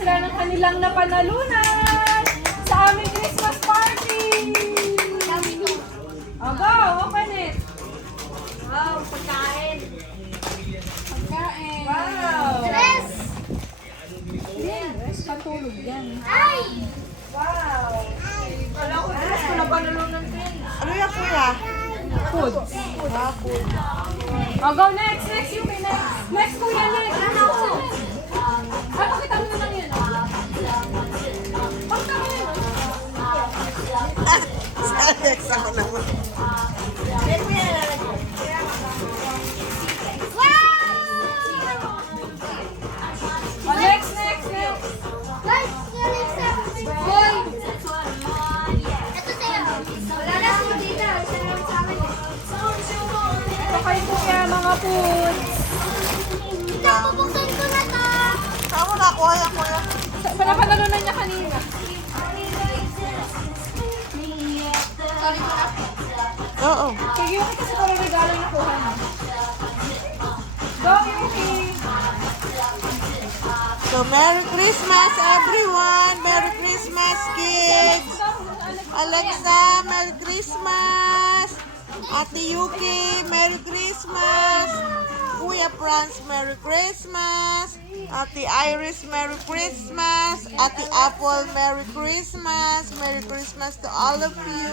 sila ng kanilang napanalunan sa aming Christmas party! Oh, go! Open it! Wow, pagkain. Pagkain! Wow! Dress! Yes, patulog yan. Ay! Wow! Wala ko dress ko na panalunan din. Ano yan, kuya? Food. Ah, food. Oh, go next! Next, Yuki! Next! Next, kuya! Next! Ano? Ah, pakita mo na lang yun. Pakita mo yun. Si Alex ako naman. Yan mo yan. Oh, next, next, next! Guys, boy! Ito sa'yo. Wala na si Dita. Isa na lang sa amin. Ito kay kuya, mga foods. Ito, pupuksan ko na to. Saan mo nakuha yan, kuya? Panapanalunan niya kanina. Sorry ko na. Oo. Sige, Yuki, kasi parang regalo yung nakuha mo. Go, Yuki! So, Merry Christmas, everyone! Merry Christmas, kids! Alexa, Merry Christmas! Ate Yuki, Merry Christmas! Kuya Franz, Merry Christmas! Ate Iris, Merry Christmas! Ate Apple, Merry Christmas! Merry Christmas to all of you!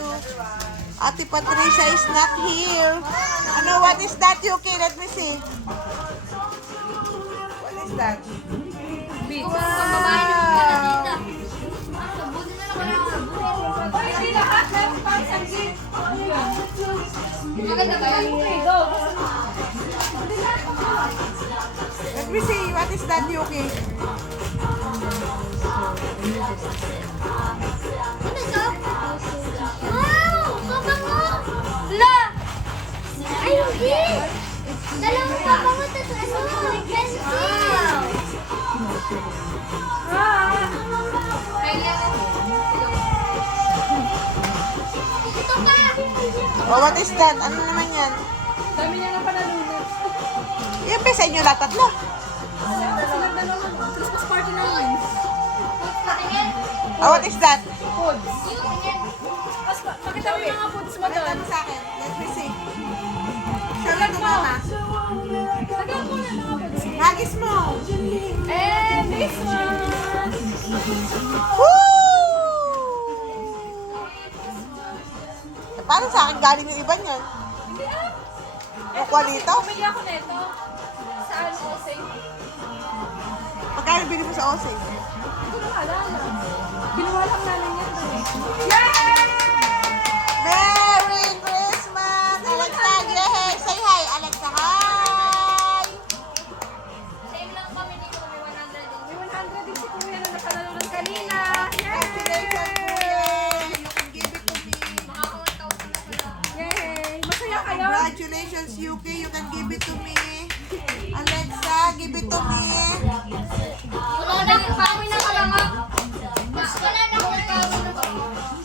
Ate Patricia is not here. Ano, what is that, Yuki? Let me see. What is that? Pambabae na ko na dito. Sabunin na lang wala ka. Oh, hindi lahat. Meron pa isang gift. Maganda ba yan? Okay, go. Let me see. What is that, Yuki? Ano to? Wow! Pabango! La! Ay, hindi! Dalawang pabango tapos ano? Pencil! Ito pa! Oh, what is that? Ano naman yan? Dami niya ng panalunan. Yan ba sa inyo lahat tatlo? Silang dalawa. Christmas party namin. Patingin! Oh, what is that? Foods. Tapos, pakita mo yung mga foods mo doon. Ano sa akin? Let me see. Show Tagal to mo. mama. Tagal mo na mga foods. Hagis mo. And this one. Woo! Paano sa akin galing yung iba niyan? Hindi ah. Kukuha dito? Bumili ako nito. Sa ano, Oseng. Magkano bili mo sa Osing? Hindi ko na maalala. Binuha lang namin yan. Yay! Merry Christmas! Alexa, yay! Say hi, Alexa, hi! Same lang kami dito. May 100 din. May 100 din si Kuya na napanalunan kanina. Congratulations, Kuya! You can give it to me. Mga 1,000 na pala. Yay! Masaya kayo? Congratulations, Yuki. You can give it to me. Alexa, give it to me.